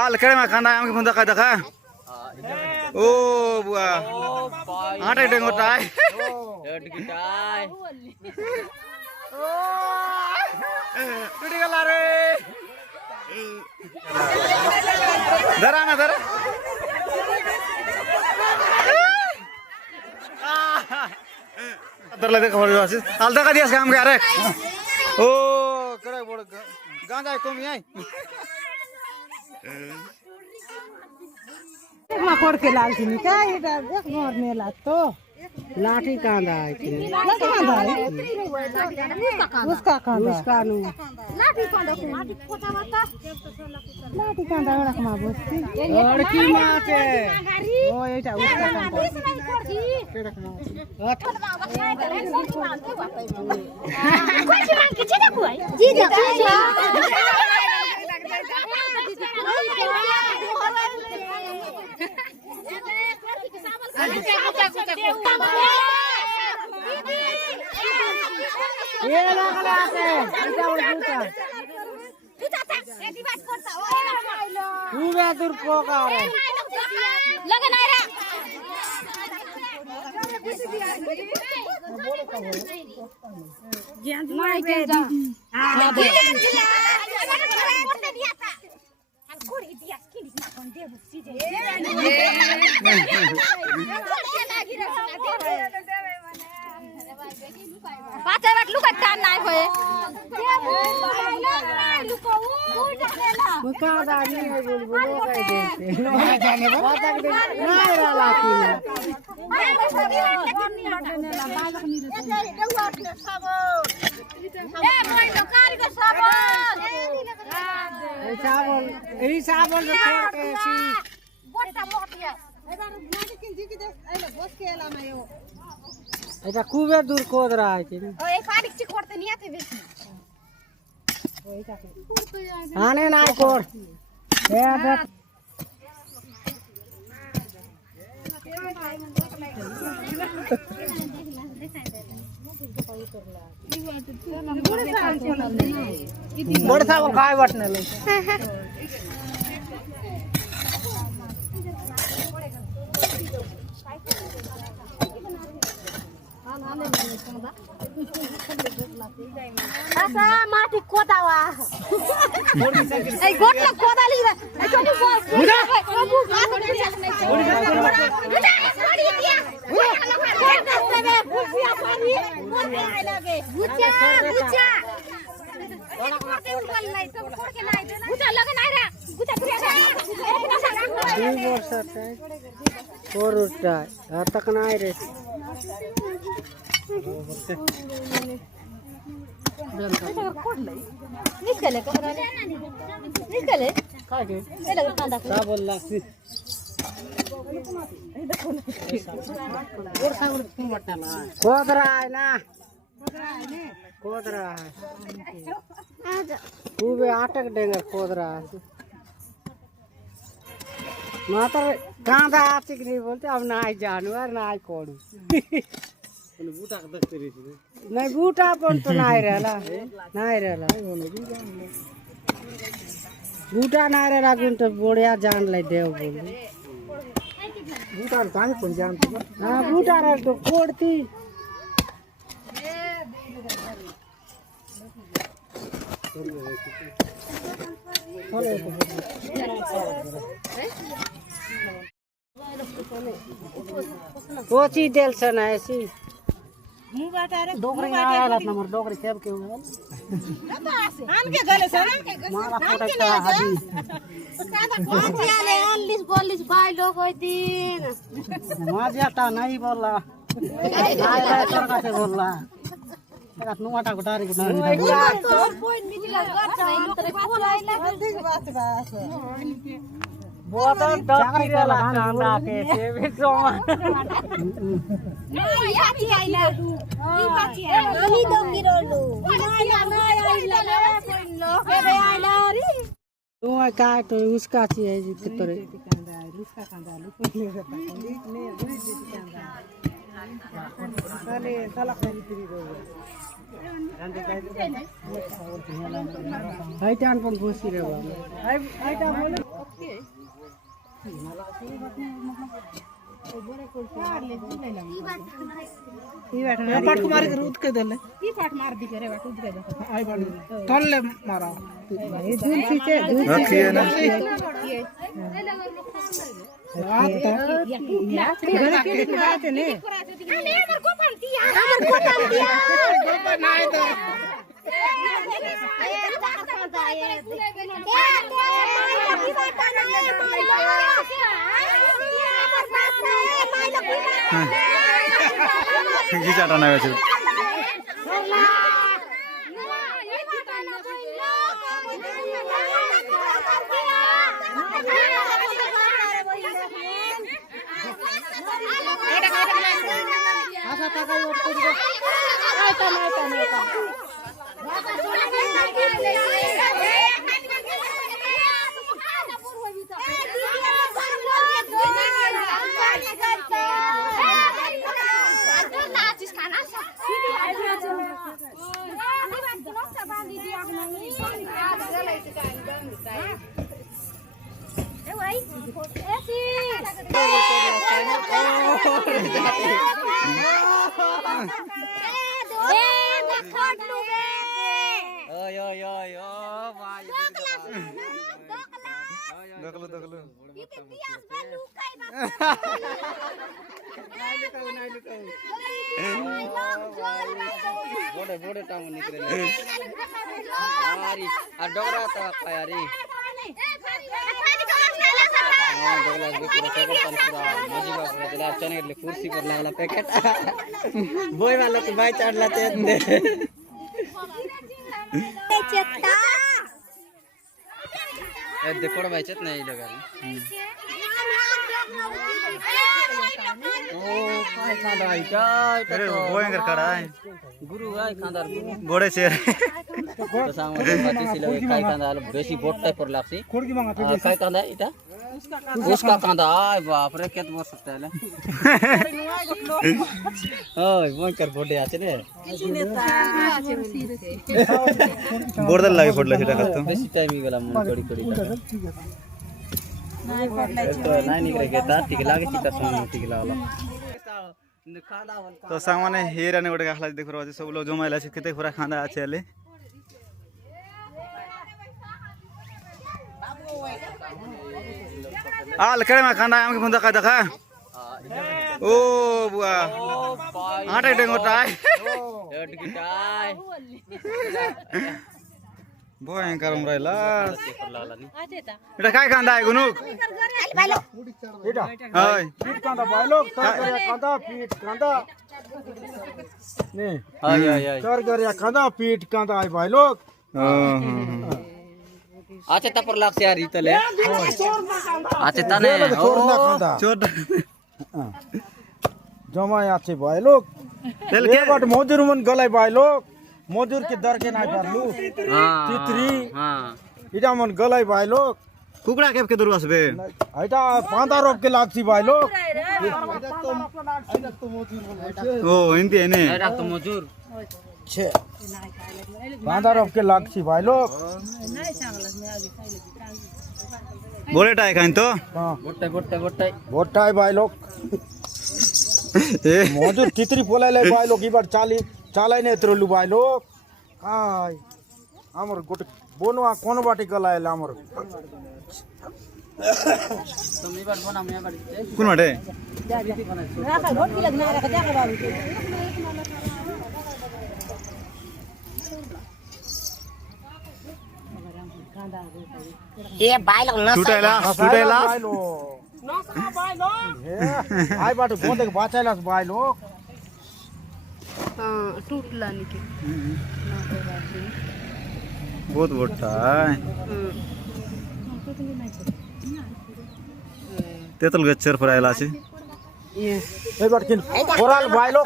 al kere ma khanda am ki phunda ka dekha o bua ate dengo tai tai टूटी गला रे धरा ना धरा धरला देखा बड़ी आशीष आलता का दिया काम क्या रे ओ करे बोल गांजा कम यही मा कोड के लाल थी क्या ये देख मोर मेला तो लाठी कांदा है लाठी कांदा है उसका कांदा उसका नु लाठी कांदा फोटा बता लाठी कांदा वाला कमा बस्ती और की माटे ओ एटा उसका कांदा केड़ा कमा कोई मांग के छे देखो जी जी ये लागला आते इटा उड़ जूता जूता था एदी बात करता ओ तू बे दूर को का रे लगे नहीं रे ज्ञान नहीं के जा हां दे करते दिया था हम कोड़ी दिया किन ना कोन दे बुसी जे पाँच बार लुका टान नहीं होए मुका दानी है बोल कह दे नहीं जाने बात नहीं रला की ए मोय लोकारी को साबन ए साबन छोड़ के सी गोटा मोटिया एबार नाटी किन जी की दे आइले बस के एला ना यो এটা খুবই দূর কোদরা আছে ও এই পাড়িছি করতে নিয়াতে বেশি ওইটাকে আনে নাই কর এ দেখ বড় ছাগল খায় বটনে লই আচ্ছা মাটি কোদাওয়া এই গোটলা কোদালি এই সব বল বাবু গাছ ছড়ি দিয়া বুঝিয়া পানি কোন আই লাগে বুঝা বুঝা ওনা করতে উড়াল নাই তো কোড়কে নাই বুঝা লাগে নাই রে বুঝা বুঝা দুই বর্ষতে কোরটা তক নাই রে निकले निकले क्या बोल रहा कोदरा है ना कोदरा है तू भी आटक देंगे कोदरा माता कांदा आती नहीं बोलते अब ना आई जानवर ना आई कोड़ू बूटा देखते रही नहीं बूटा पण तो नहीं रहला बूटा नहीं रहला गुण तो बढ़िया जान ले देव बोल बूटा कान पण जान तो हां बूटा रे तो कोड़ती कोची देल सन ऐसी मुंह बाटा रे डोगरी आला नंबर डोगरी केब के हुआ आन के गले से मारा फोटा का हादी कादा कोची आले 40 42 बाई लोग होई दिन माजियाता नहीं बोला आया कर का से बोला तेरा नुआटा गोटारी को नहीं तो कोई निकला गच्चा अंतर को आइला ठीक बात बात बोतल डॉक्टर वाला कांदा के सेवे सोमा नहीं आती आइला ई पाची आनी दो किरोलू नहीं आइला कोई लोग के आइला रे तू का तो उसका चाहिए जी तोरे कांदा उसका कांदा लुको ले ने दुई कांदा चले चला खरी फिरी गो हाइटान पण घुसी रे हाइटा बोले पाट को मार के रूद के देले की पाट मार दी करे बात उधर देखो आई बाड़ी तोले मारा दून पीछे रखिए ना घिचाटा ना वैसे बोड़े बोड़े टांग निकले यारी आ डोगरा तो यारी डोगला भी पूरा पैकेट पानी पूरा मजीबा पूरा दिला चने के कुर्सी पर लागला पैकेट बोय वाला तो भाई चाट लाते दे चेता ए देखो भाई चेत नहीं लगा ओ काय खांदा आई काय अरे भयंकर खड़ा है गुरु आई खांदार बड़े शेर तो सांग पति सिला काय खांदा बेसी बोट टाइप पर लागसी काय खांदा इटा उसका खांदा आय बाप रे केत बोल सकता है ओय भयंकर बोडे आछे रे बोर्डर लागे पडला सेटा खातो बेसी टाइम गेला मन कड़ी कड़ी नहीं निकले के ता ठीक लागे चिता सुन ठीक लागला तो सामाने हेर ने गोटे खाला देखो आज सब लोग जमाइला से केते पूरा खांदा আছে ले आल करे में खांदा हमके फोन देखा देखा ओ बुआ आटे डेंगोटाय गिटाय भयंकर उमराइला এটা काय खांदा है गुनुक এটা हाय पीठ खांदा बायलो खांदा पीठ खांदा ने हाय हाय हाय कर कर खांदा पीठ खांदा है बायलो आचे तपर लाग से यार इतले आचे तने चोट जमाय আছে बायलो तेल के बट मजूर मन गलाय बायलो मजूर के दर के ना पारलू हां तितरी हां इटा मन गलाय बायलो कुकड़ा केप के दूर आसबे आइटा 15 के लागसी बायलो ओ हिंदी है ने एरा तो मजूर छे 15 के लागसी बायलो बोले टाय खाइन तो हां गोटे गोटे गोटे गोटाय बायलो ए मजूर तितरी पोलायले बायलो की बार चालाय ने तरलु बायलो काय हमर गोटे बोनवा कोन बाटी गलायले हमर तुम ई बार बना मैं बार कोन बाटे राखा रोटी लगना रखा जा बाबू ये बाइल न छुटेला बायलो नसना बायलो आय बाटो गोंदे बाचायलास बायलो हां टूटला निके बहुत मोटा है तेतल गच्छर फरायला আছে এই বাট কিন কোরাল বায়লো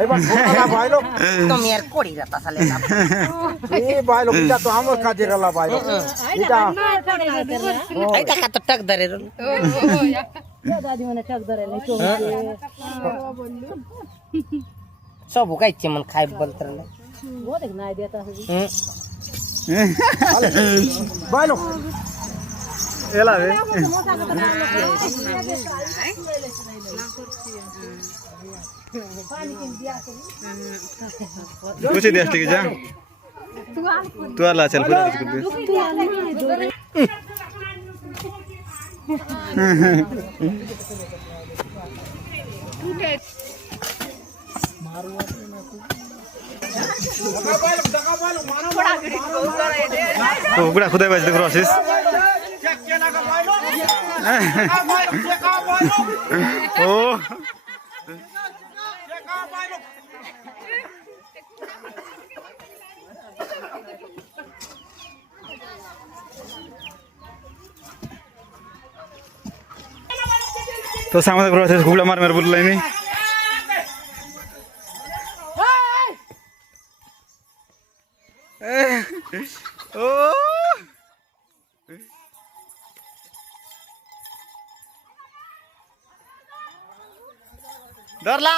এই বাট কোরালা বায়লো तो मेर कोड़ी रहता साले এই বায়লো কিটা তো আমার কাজে রালা বায়লো এটা आई का तो टक दरे दादी मने टक धरे ले तो सब उगाई चे मन खाई बोलतर ने वो देख ना देता है বায়লো एला रे कुछ देश ठीक जा तू आला चल पूरा कुछ तो गुड़ा खुदाई बाज देखो आशीष ओ तो सामने देखो आशीष गुड़ा मार मेरे बोल नहीं ओ डरला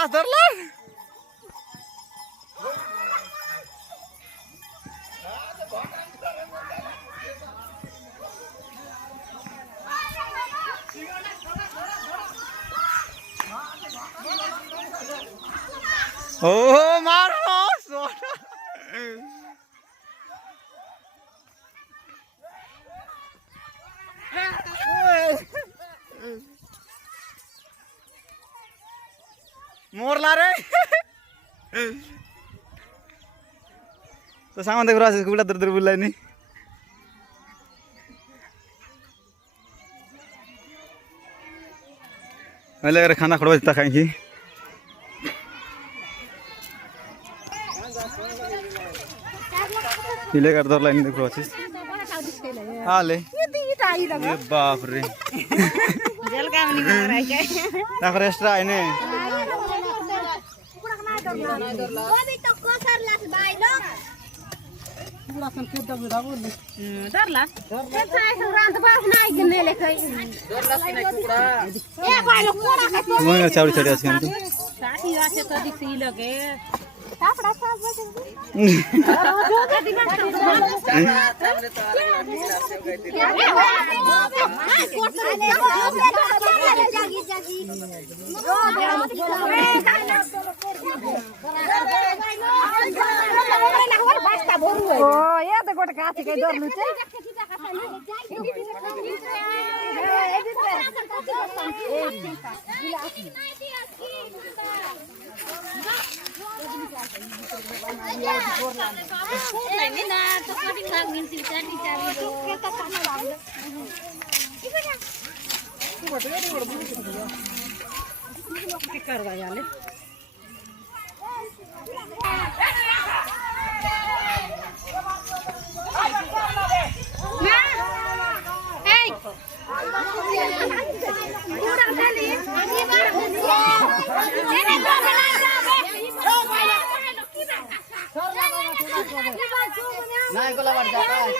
ओ मारो सोना मोरला रे तो सामान देख रहा है कुड़ा दर दर बुलाई नहीं मैं लग खाना खड़वा देता खाएंगी हिले कर दर लाइन देख रहा है हाँ ले ये बाप रे जल का नहीं कर रहा है ना कर एक्स्ट्रा है ने अभी तो कोसर लस भाई लोग डरला कैसा है रात बाप नहीं गिने ले कहीं ए भाई लोग कोना का मैं चावड़ी चढ़ी आछी हम तो साथी आछे तो दिख सी लगे तापड़ा साथ बजे ओ ये तो गोट काछ के डर लुचे करवा जाले नहीं गोला बढ़ जाता है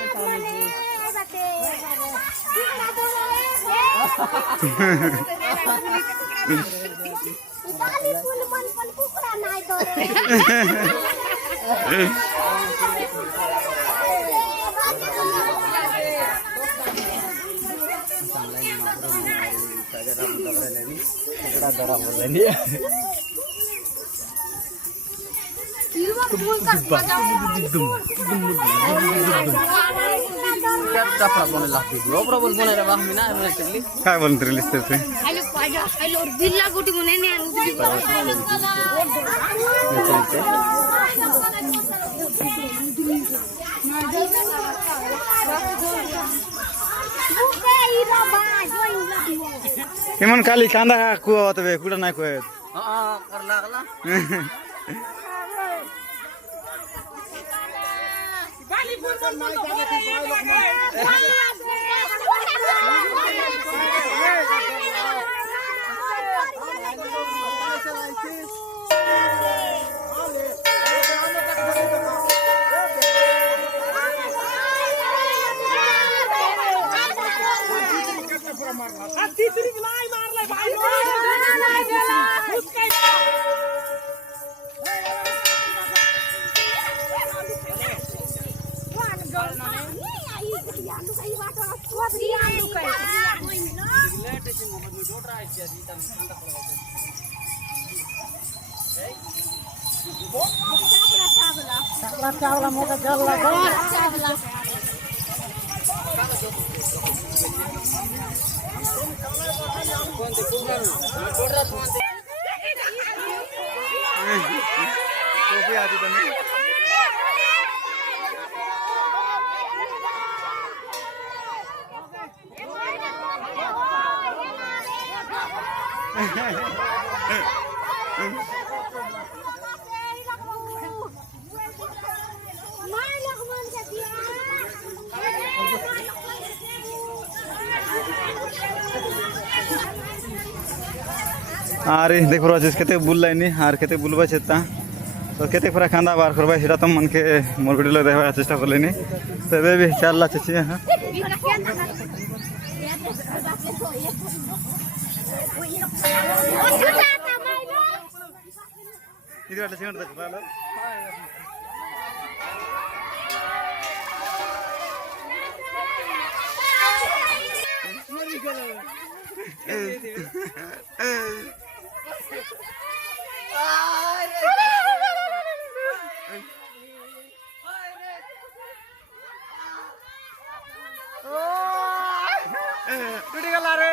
काय बोलते रिलीज करते हेलो बिल्ला गुटी मुने ने इमन काली कांदा को तबे कुडा ना को हां करला बाली बोल चावला मोका जल लगा टोपी आती तो नहीं आरे देख रहा केते बुल्लाइनी आर केते बुलबा चेता तो केते पूरा खांदा बार करबा सेटा तो मन के मोर वीडियो देखबा चेष्टा करलेनी तबे भी चलला चची हां इधर वाला सेकंड तक बालो टूट गला रे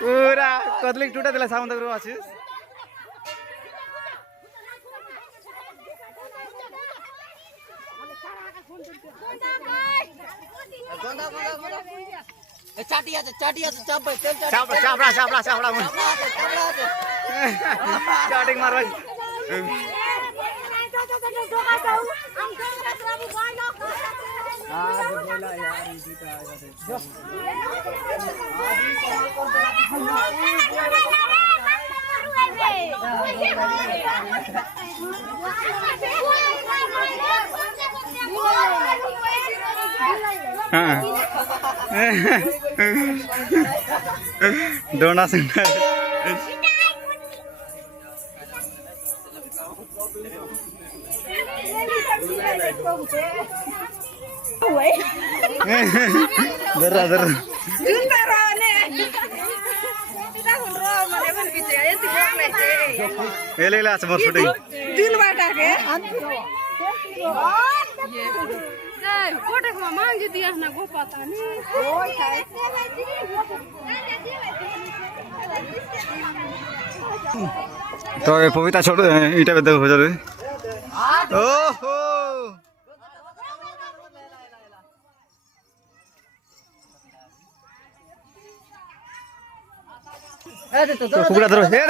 पूरा कदलिक टूटा दिला साउंड तक आछिस चाटिया चाप तेल चापड़ा चाटिंग मारवा डोना सुंदर जरा जरा ले ले अच्छा शूटिंग दिल बाटा के कोटक में मांग दिया ना गो पता नहीं तो ये पविता छोड़ ईटा पे देखो जरा ओहो कुकड़ा धरो दे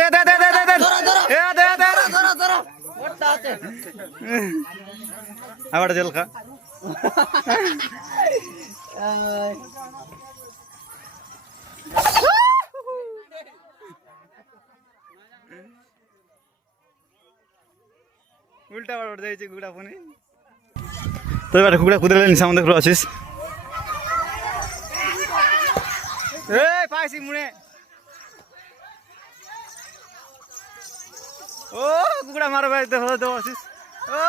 आवाड़ जल खा उल्टा बाड़ जाए कुकड़ा पुनी तो बाटे कुकड़ा कुदले साउंड देख आछिस ए पाइसी मुने ओ कुकड़ा मार भाई देखो दो आछिस ओ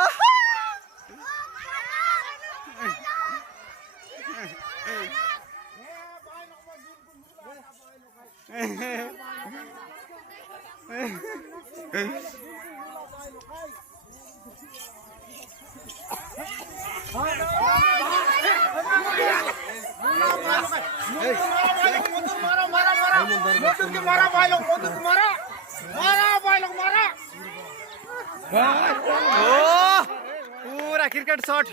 पूरा cricket shot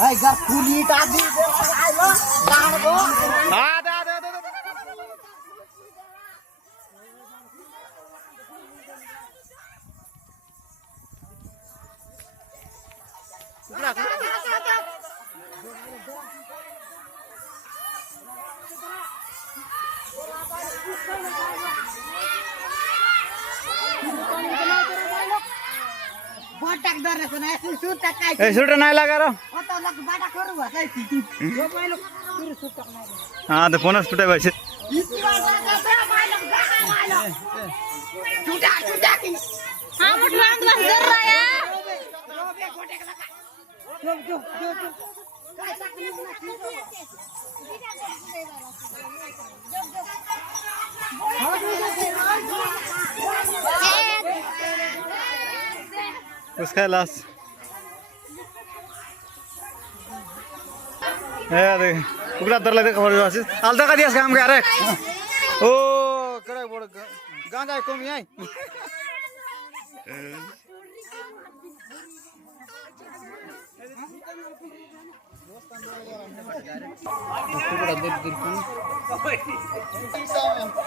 Hey, got kuli tadi dia ayo, jangan go. ada ए सुट नाही लागा र हाँ तो फोनच तुटाय पाहिजे उसका लास्ट ए देख उगला दरला देख खबर आसिस आलदा का दियास काम के अरे ओ करे बड़ गांजा कम आई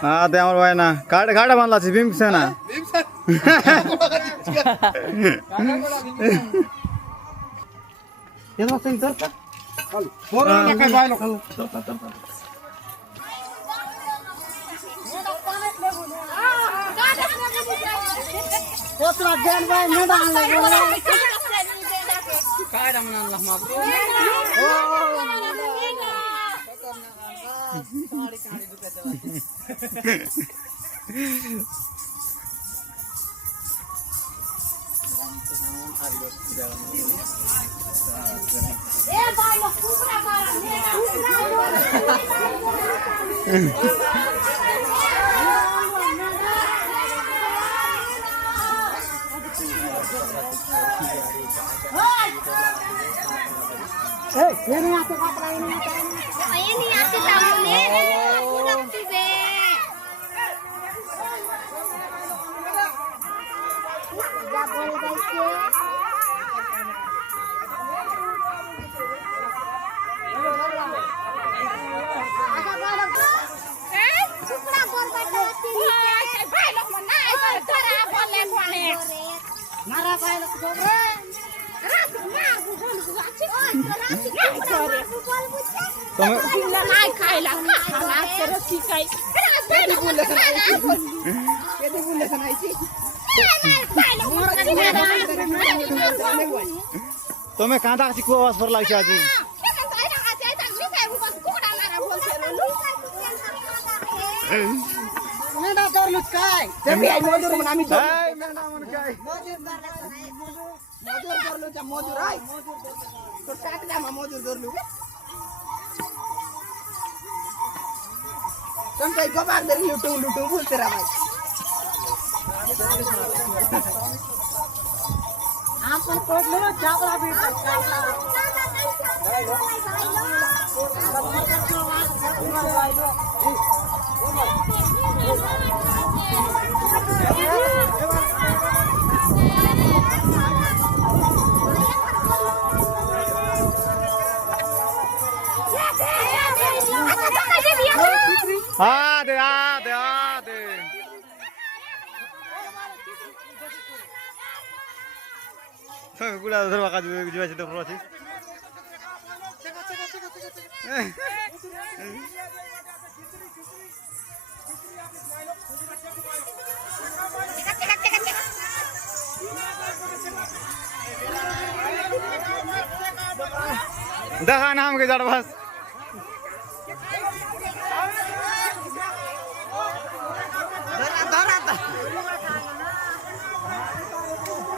हाँ ते আমার ভাই না কাট কাটা বানলা আছে ভীম সেনা ఏదో సెంటర్ పోరా काय बाय लोक पोतरा देन भाई मुंडा आले काय रमन अल्लाह माफ ए भाई लोग कुकरा ये नहीं आते कपड़ा ये नहीं आते सामने पूरा चीजें जा बोले भाई के कुकरा बोल बैठे भाई लोग मना ऐसा धरा बोले कोने मारा भाई लोग जोरे नाही खायला खाला तर शिकाय कधी बोलले तुम्हें कांदा कशी खूप आवाज भरला आज मेंढा धरलूच काय जमी आई मजूर म्हणून आम्ही काय मेंढा म्हण काय मजूर धरलूच मजूर आहे तो टाक द्या मजूर धरलू तुम काही गोबार धरी लुटू लुटू बोलते रा भाई आपण कोडलो चावला भी आदे आदे आदे गुला धरवा का जीवाचे तर प्रवासी दहा नाम के जड़वास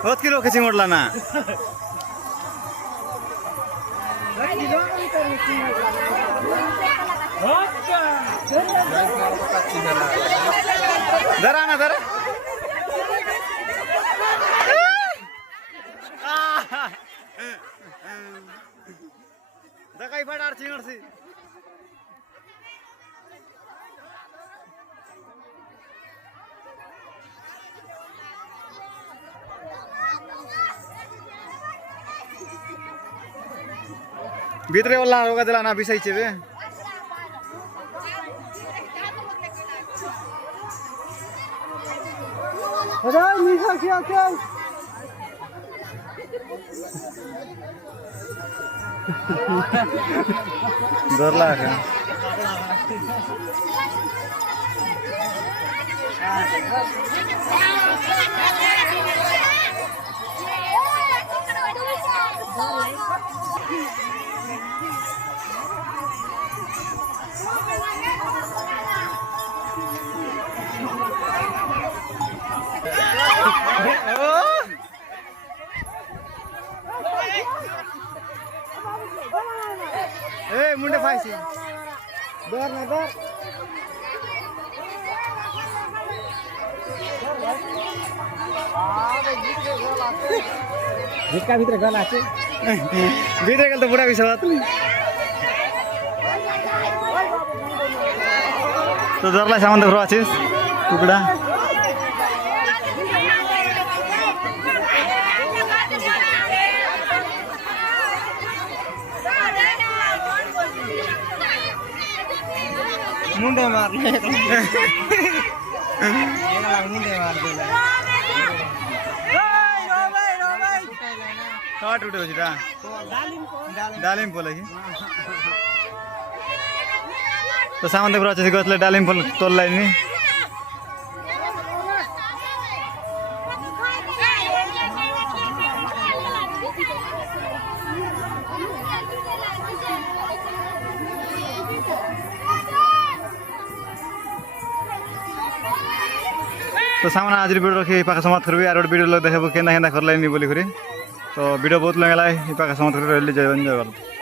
बहुत किलो खिची मोडला ना जरा ना जरा दकाई फटार चिंगड़सी भीतरे वाला होगा दिला ना बिसाई चेबे अरे मीठा क्या क्या धरला का ए मुंडे फाइसी डर ना डर भिक्का भित्र गला আছে ভিতরে গেল তো পুরা বিষয় বাত নেই তো ধরলা সামান ধরো আছিস টুকড়া मुंडे मार ले मुंडे मार दे কাট উঠে হইছিটা ডালিম ফল কি তো সামান ধরো আছিস গছলে ডালিম ফল তোললাইনি तो सामने आज वीडियो रखी पाखा समाप्त करबी और वीडियो देखो केना केना करलाइनी बोली करी तो वीडियो बहुत लगे पाखा समाप्त कर जय जय भारत।